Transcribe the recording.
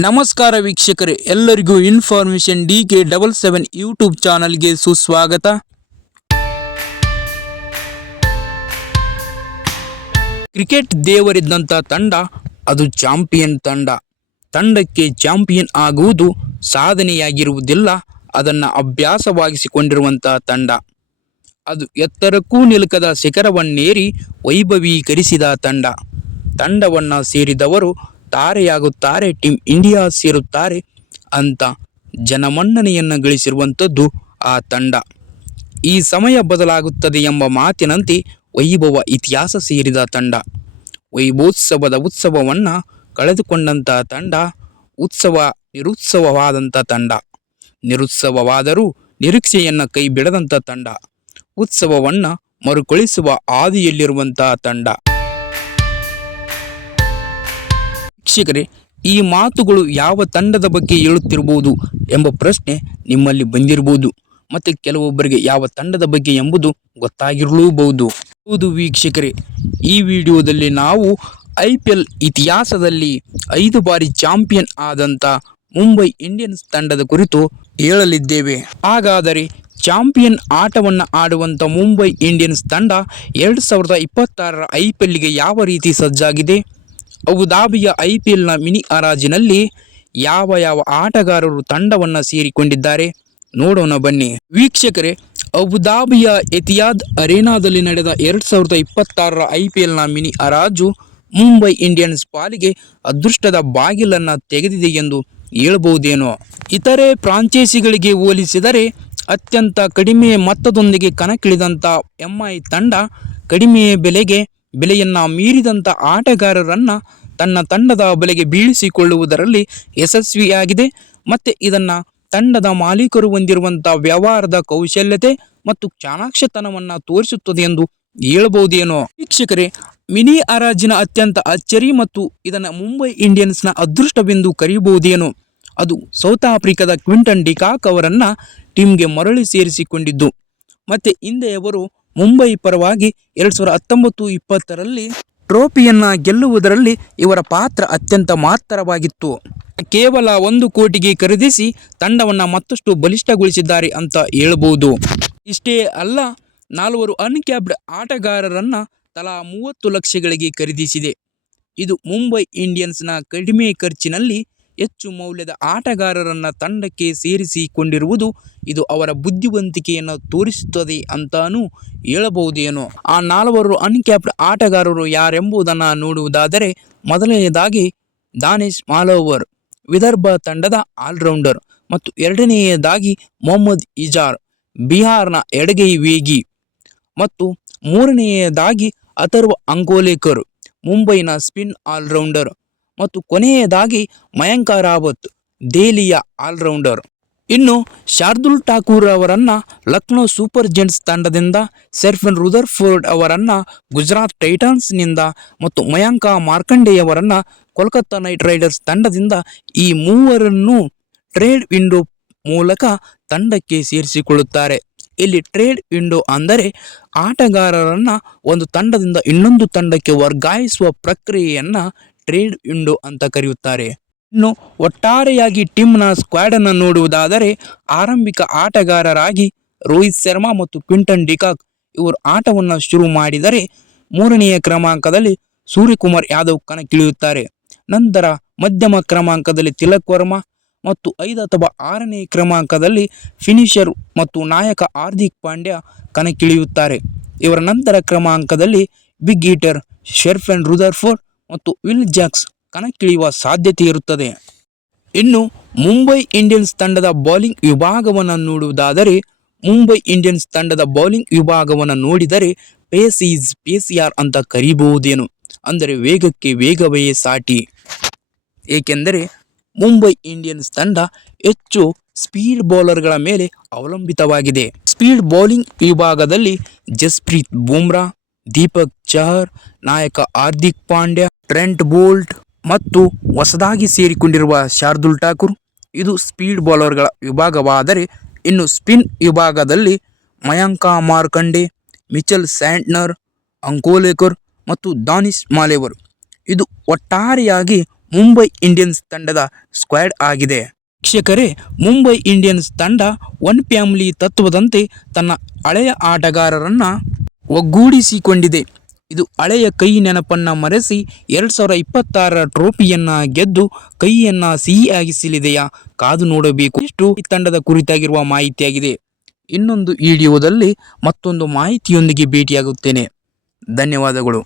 ನಮಸ್ಕಾರ ವೀಕ್ಷಕರೇ, ಎಲ್ಲರಿಗೂ information D K double seven YouTube ಚಾನಲ್ಗೆ ಸುಸ್ವಾಗತ. ಕ್ರಿಕೆಟ್ ದೇವರಿದ್ದಂಥ ತಂಡ, ಅದು ಚಾಂಪಿಯನ್ ತಂಡ. ತಂಡಕ್ಕೆ ಚಾಂಪಿಯನ್ ಆಗುವುದು ಸಾಧನೆಯಾಗಿರುವುದಿಲ್ಲ, ಅದನ್ನು ಅಭ್ಯಾಸವಾಗಿಸಿಕೊಂಡಿರುವಂಥ ತಂಡ. ಅದು ಎತ್ತರಕ್ಕೂ ನಿಲುಕದ ಶಿಖರವನ್ನೇರಿ ವೈಭವೀಕರಿಸಿದ ತಂಡ. ತಂಡವನ್ನು ಸೇರಿದವರು ತಾರೆಯಾಗುತ್ತಾರೆ, ಟೀಮ್ ಇಂಡಿಯಾ ಸೇರುತ್ತಾರೆ ಅಂತ ಜನಮನ್ನಣೆಯನ್ನು ಗಳಿಸಿರುವಂಥದ್ದು ಆ ತಂಡ. ಈ ಸಮಯ ಬದಲಾಗುತ್ತದೆ ಎಂಬ ಮಾತಿನಂತೆ ವೈಭವ ಇತಿಹಾಸ ಸೇರಿದ ತಂಡ. ವೈಭೋತ್ಸವದ ಉತ್ಸವವನ್ನು ಕಳೆದುಕೊಂಡಂಥ ತಂಡ ಉತ್ಸವ ನಿರುತ್ಸವವಾದಂಥ ತಂಡ. ನಿರುತ್ಸವವಾದರೂ ನಿರೀಕ್ಷೆಯನ್ನು ಕೈ ಬಿಡದಂಥ ತಂಡ. ಉತ್ಸವವನ್ನು ಮರುಕಳಿಸುವ ಹಾದಿಯಲ್ಲಿರುವಂತಹ ತಂಡ. ವೀಕ್ಷಕರೇ, ಈ ಮಾತುಗಳು ಯಾವ ತಂಡದ ಬಗ್ಗೆ ಹೇಳುತ್ತಿರಬಹುದು ಎಂಬ ಪ್ರಶ್ನೆ ನಿಮ್ಮಲ್ಲಿ ಬಂದಿರಬಹುದು. ಮತ್ತು ಕೆಲವೊಬ್ಬರಿಗೆ ಯಾವ ತಂಡದ ಬಗ್ಗೆ ಎಂಬುದು ಗೊತ್ತಾಗಿರಲೂಬಹುದು. ಹೌದು ವೀಕ್ಷಕರೇ, ಈ ವಿಡಿಯೋದಲ್ಲಿ ನಾವು ಐ ಪಿ ಎಲ್ ಇತಿಹಾಸದಲ್ಲಿ ಐದು ಬಾರಿ ಚಾಂಪಿಯನ್ ಆದಂಥ ಮುಂಬೈ ಇಂಡಿಯನ್ಸ್ ತಂಡದ ಕುರಿತು ಹೇಳಲಿದ್ದೇವೆ. ಹಾಗಾದರೆ ಚಾಂಪಿಯನ್ ಆಟವನ್ನು ಆಡುವಂಥ ಮುಂಬೈ ಇಂಡಿಯನ್ಸ್ ತಂಡ ಎರಡು ಸಾವಿರದ ಇಪ್ಪತ್ತಾರರ ಐ ಪಿ ಎಲ್ಗೆ ಯಾವ ರೀತಿ ಸಜ್ಜಾಗಿದೆ? ಅಬುದಾಬಿಯ ಐ ಪಿ ಎಲ್ನ ಮಿನಿ ಹರಾಜಿನಲ್ಲಿ ಯಾವ ಯಾವ ಆಟಗಾರರು ತಂಡವನ್ನು ಸೇರಿಕೊಂಡಿದ್ದಾರೆ ನೋಡೋಣ ಬನ್ನಿ. ವೀಕ್ಷಕರೇ, ಅಬುದಾಬಿಯ ಎತಿಯಾದ್ ಅರೇನಾದಲ್ಲಿ ನಡೆದ ಎರಡು ಸಾವಿರದ ಇಪ್ಪತ್ತಾರರ ಐ ಪಿ ಎಲ್ನ ಮಿನಿ ಹರಾಜು ಮುಂಬೈ ಇಂಡಿಯನ್ಸ್ ಪಾಲಿಗೆ ಅದೃಷ್ಟದ ಬಾಗಿಲನ್ನು ತೆಗೆದಿದೆ ಎಂದು ಹೇಳಬಹುದೇನೋ. ಇತರೆ ಫ್ರಾಂಚೈಸಿಗಳಿಗೆ ಹೋಲಿಸಿದರೆ ಅತ್ಯಂತ ಕಡಿಮೆ ಮೊತ್ತದೊಂದಿಗೆ ಕಣಕ್ಕಿಳಿದಂಥ ಎಂಐ ತಂಡ ಕಡಿಮೆ ಬೆಲೆಗೆ ಬೆಲೆಯನ್ನು ಮೀರಿದಂಥ ಆಟಗಾರರನ್ನು ತನ್ನ ತಂಡದ ಬಲೆಗೆ ಬೀಳಿಸಿಕೊಳ್ಳುವುದರಲ್ಲಿ ಯಶಸ್ವಿಯಾಗಿದೆ. ಮತ್ತು ಇದನ್ನು ತಂಡದ ಮಾಲೀಕರು ಹೊಂದಿರುವಂಥ ವ್ಯವಹಾರದ ಕೌಶಲ್ಯತೆ ಮತ್ತು ಚಾಣಾಕ್ಷತನವನ್ನು ತೋರಿಸುತ್ತದೆ ಎಂದು ಹೇಳಬಹುದೇನೋ. ವೀಕ್ಷಕರೇ, ಮಿನಿ ಅರಾಜಿನ ಅತ್ಯಂತ ಅಚ್ಚರಿ ಮತ್ತು ಇದನ್ನು ಮುಂಬೈ ಇಂಡಿಯನ್ಸ್ನ ಅದೃಷ್ಟವೆಂದು ಕರೆಯಬಹುದೇನೋ. ಅದು ಸೌತ್ ಆಫ್ರಿಕಾದ ಕ್ವಿಂಟನ್ ಡಿಕಾಕ್ ಅವರನ್ನು ಟೀಮ್ಗೆ ಮರಳಿ ಸೇರಿಸಿಕೊಂಡಿದ್ದು. ಮತ್ತು ಹಿಂದೆ ಅವರು ಮುಂಬೈ ಪರವಾಗಿ ಎರಡು ಸಾವಿರದ ಹತ್ತೊಂಬತ್ತು ಇಪ್ಪತ್ತರಲ್ಲಿ ಟ್ರೋಫಿಯನ್ನು ಗೆಲ್ಲುವುದರಲ್ಲಿ ಇವರ ಪಾತ್ರ ಅತ್ಯಂತ ಮಹತ್ತರವಾಗಿತ್ತು ಕೇವಲ ಒಂದು ಕೋಟಿಗೆ ಖರೀದಿಸಿ ತಂಡವನ್ನು ಮತ್ತಷ್ಟು ಬಲಿಷ್ಠಗೊಳಿಸಿದ್ದಾರೆ ಅಂತ ಹೇಳಬಹುದು ಇಷ್ಟೇ ಅಲ್ಲ, ನಾಲ್ವರು ಅನ್ಕ್ಯಾಪ್ಡ್ ಆಟಗಾರರನ್ನು ತಲಾ ಮೂವತ್ತು ಲಕ್ಷಗಳಿಗೆ ಖರೀದಿಸಿದೆ. ಇದು ಮುಂಬೈ ಇಂಡಿಯನ್ಸ್ನ ಕಡಿಮೆ ಖರ್ಚಿನಲ್ಲಿ ಹೆಚ್ಚು ಮೌಲ್ಯದ ಆಟಗಾರರನ್ನು ತಂಡಕ್ಕೆ ಸೇರಿಸಿಕೊಂಡಿರುವುದು ಇದು ಅವರ ಬುದ್ಧಿವಂತಿಕೆಯನ್ನು ತೋರಿಸುತ್ತದೆ ಅಂತಾನೂ ಹೇಳಬಹುದೇನೋ. ಆ ನಾಲ್ವರು ಅನ್ಕ್ಯಾಪ್ಡ್ ಆಟಗಾರರು ಯಾರೆಂಬುದನ್ನು ನೋಡುವುದಾದರೆ ಮೊದಲನೆಯದಾಗಿ ದಾನೇಶ್ ಮಾಲೋವರ್, ವಿದರ್ಭ ತಂಡದ ಆಲ್ರೌಂಡರ್ ಮತ್ತು ಎರಡನೆಯದಾಗಿ ಮೊಹಮ್ಮದ್ ಇಜಾರ್, ಬಿಹಾರ್ನ ಎಡಗೈ ವೇಗಿ ಮತ್ತು ಮೂರನೆಯದಾಗಿ ಅಥರ್ವ ಅಂಕೋಲೇಕರ್ ಮುಂಬೈನ ಸ್ಪಿನ್ ಆಲ್ರೌಂಡರ್. ಮತ್ತು ಕೊನೆಯದಾಗಿ ಮಯಾಂಕ ರಾವತ್ ದೆಹಲಿಯ ಆಲ್ರೌಂಡರ್. ಇನ್ನು ಶಾರ್ದುಲ್ ಠಾಕೂರ್ ಅವರನ್ನು ಲಕ್ನೋ ಸೂಪರ್ ಜೆಂಟ್ಸ್ ತಂಡದಿಂದ ಸೆರ್ಫನ್ ರುದರ್ಫೋರ್ಡ್ ಅವರನ್ನು ಗುಜರಾತ್ ಟೈಟಾನ್ಸ್ನಿಂದ ಮತ್ತು ಮಯಾಂಕ ಮಾರ್ಕಂಡೆಯವರನ್ನು ಕೋಲ್ಕತ್ತಾ ನೈಟ್ ರೈಡರ್ಸ್ ತಂಡದಿಂದ ಈ ಮೂವರನ್ನು ಟ್ರೇಡ್ ವಿಂಡೋ ಮೂಲಕ ತಂಡಕ್ಕೆ ಸೇರಿಸಿಕೊಳ್ಳುತ್ತಾರೆ. ಇಲ್ಲಿ ಟ್ರೇಡ್ ವಿಂಡೋ ಅಂದರೆ ಆಟಗಾರರನ್ನು ಒಂದು ತಂಡದಿಂದ ಇನ್ನೊಂದು ತಂಡಕ್ಕೆ ವರ್ಗಾಯಿಸುವ ಪ್ರಕ್ರಿಯೆಯನ್ನು ಟ್ರೇಡ್ ವಿಂಡೋ ಅಂತ ಕರೆಯುತ್ತಾರೆ. ಇನ್ನು ಒಟ್ಟಾರೆಯಾಗಿ ಟೀಮ್ನ ಸ್ಕ್ವಾಡನ್ನು ನೋಡುವುದಾದರೆ ಆರಂಭಿಕ ಆಟಗಾರರಾಗಿ ರೋಹಿತ್ ಶರ್ಮಾ ಮತ್ತು ಕ್ವಿಂಟನ್ ಡಿಕಾಕ್ ಇವರು ಆಟವನ್ನು ಶುರು ಮಾಡಿದರೆ ಮೂರನೆಯ ಕ್ರಮಾಂಕದಲ್ಲಿ ಸೂರ್ಯಕುಮಾರ್ ಯಾದವ್ ಕಣಕ್ಕಿಳಿಯುತ್ತಾರೆ. ನಂತರ ಮಧ್ಯಮ ಕ್ರಮಾಂಕದಲ್ಲಿ ತಿಲಕ್ ವರ್ಮಾ ಮತ್ತು ಐದು ಅಥವಾ ಆರನೇ ಕ್ರಮಾಂಕದಲ್ಲಿ ಫಿನಿಷರ್ ಮತ್ತು ನಾಯಕ ಹಾರ್ದಿಕ್ ಪಾಂಡ್ಯ ಕಣಕ್ಕಿಳಿಯುತ್ತಾರೆ. ಇವರ ನಂತರ ಕ್ರಮಾಂಕದಲ್ಲಿ ಬಿಗ್ ಈಟರ್ ಶೆರ್ಫೆನ್ ರುದರ್ಫೋರ್ಡ್ ಮತ್ತು ವಿಲ್ ಜಾಕ್ಸ್ ಕಣಕ್ಕಿಳಿಯುವ ಸಾಧ್ಯತೆ ಇರುತ್ತದೆ. ಇನ್ನು ಮುಂಬೈ ಇಂಡಿಯನ್ಸ್ ತಂಡದ ಬೌಲಿಂಗ್ ವಿಭಾಗವನ್ನು ನೋಡುವುದಾದರೆ, ಮುಂಬೈ ಇಂಡಿಯನ್ಸ್ ತಂಡದ ಬೌಲಿಂಗ್ ವಿಭಾಗವನ್ನು ನೋಡಿದರೆ ಪೇಸ್ ಈಸ್ ಪೇಸ್ ಯಾರ್ ಅಂತ ಕರೀಬಹುದೇನು, ಅಂದರೆ ವೇಗಕ್ಕೆ ವೇಗವೇ ಸಾಟಿ. ಏಕೆಂದರೆ ಮುಂಬೈ ಇಂಡಿಯನ್ಸ್ ತಂಡ ಹೆಚ್ಚು ಸ್ಪೀಡ್ ಬೌಲರ್ಗಳ ಮೇಲೆ ಅವಲಂಬಿತವಾಗಿದೆ. ಸ್ಪೀಡ್ ಬೌಲಿಂಗ್ ವಿಭಾಗದಲ್ಲಿ ಜಸ್ಪ್ರೀತ್ ಬೂಮ್ರಾ, ದೀಪಕ್ ಚಹರ್ ನಾಯಕ ಹಾರ್ದಿಕ್ ಪಾಂಡ್ಯ ಟ್ರೆಂಟ್ ಬೋಲ್ಟ್ ಮತ್ತು ಹೊಸದಾಗಿ ಸೇರಿಕೊಂಡಿರುವ ಶಾರ್ದುಲ್ ಠಾಕೂರ್, ಇದು ಸ್ಪೀಡ್ ಬೌಲರ್ಗಳ ವಿಭಾಗವಾದರೆ ಇನ್ನು ಸ್ಪಿನ್ ವಿಭಾಗದಲ್ಲಿ ಮಯಾಂಕ ಮಾರ್ಕಂಡೆ, ಮಿಚಲ್ ಸ್ಯಾಂಟ್ನರ್, ಅಂಕೋಲೇಕರ್ ಮತ್ತು ದಾನಿಶ್ ಮಾಲೇವರ್. ಇದು ಒಟ್ಟಾರೆಯಾಗಿ ಮುಂಬೈ ಇಂಡಿಯನ್ಸ್ ತಂಡದ ಸ್ಕ್ವಾಡ್ ಆಗಿದೆ. ಶಿಕ್ಷಕರೇ ಮುಂಬೈ ಇಂಡಿಯನ್ಸ್ ತಂಡ ಒನ್ ಫ್ಯಾಮಿಲಿ ತತ್ವದಂತೆ ತನ್ನ ಹಳೆಯ ಆಟಗಾರರನ್ನು ಒಗ್ಗೂಡಿಸಿಕೊಂಡಿದೆ. ಇದು ಹಳೆಯ ಕೈ ನೆನಪನ್ನು ಮರೆಸಿ ಎರಡು ಸಾವಿರ ಇಪ್ಪತ್ತಾರರ ಟ್ರೋಫಿಯನ್ನು ಗೆದ್ದು ಕೈಯನ್ನು ಸಿಹಿಯಾಗಿಸಲಿದೆಯಾ ಕಾದು ನೋಡಬೇಕು. ಇಷ್ಟು ಈ ತಂಡದ ಕುರಿತಾಗಿರುವ ಮಾಹಿತಿಯಾಗಿದೆ. ಇನ್ನೊಂದು ವಿಡಿಯೋದಲ್ಲಿ ಮತ್ತೊಂದು ಮಾಹಿತಿಯೊಂದಿಗೆ ಭೇಟಿಯಾಗುತ್ತೇನೆ. ಧನ್ಯವಾದಗಳು.